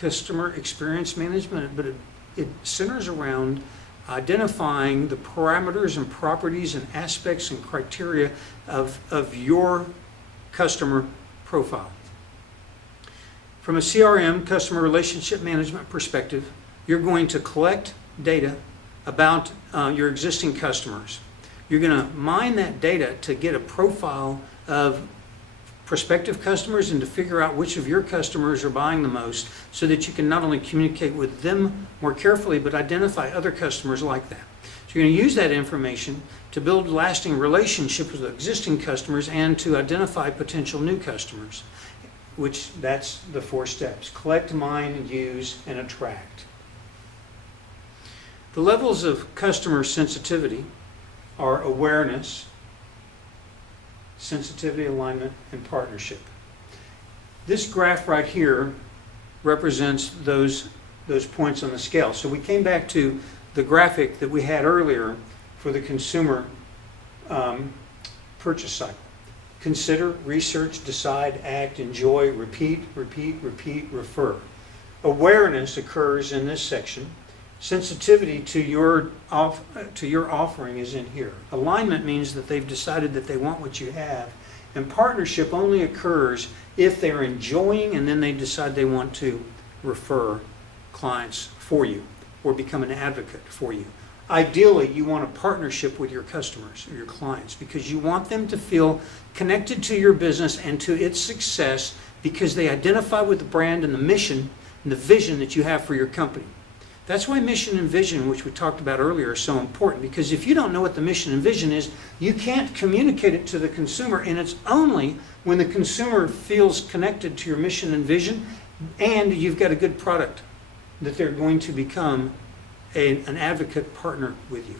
customer experience management, but it centers around identifying the parameters and properties and aspects and criteria of your customer profile. From a CRM, customer relationship management perspective, you're going to collect data about your existing customers. You're going to mine that data to get a profile of prospective customers and to figure out which of your customers are buying the most, so that you can not only communicate with them more carefully, but identify other customers like that. So you're going to use that information to build lasting relationships with existing customers and to identify potential new customers, which that's the 4 steps: collect, mine, use, and attract. The levels of customer sensitivity are awareness, sensitivity, alignment, and partnership. This graph right here represents those points on the scale. So we came back to the graphic that we had earlier for the consumer purchase cycle. Consider, research, decide, act, enjoy, repeat, repeat, repeat, refer. Awareness occurs in this section. Sensitivity to your offering is in here. Alignment means that they've decided that they want what you have. And partnership only occurs if they're enjoying and then they decide they want to refer clients for you or become an advocate for you. Ideally, you want a partnership with your customers or your clients because you want them to feel connected to your business and to its success because they identify with the brand and the mission and the vision that you have for your company. That's why mission and vision, which we talked about earlier, are so important, because if you don't know what the mission and vision is, you can't communicate it to the consumer, and it's only when the consumer feels connected to your mission and vision and you've got a good product that they're going to become an advocate partner with you.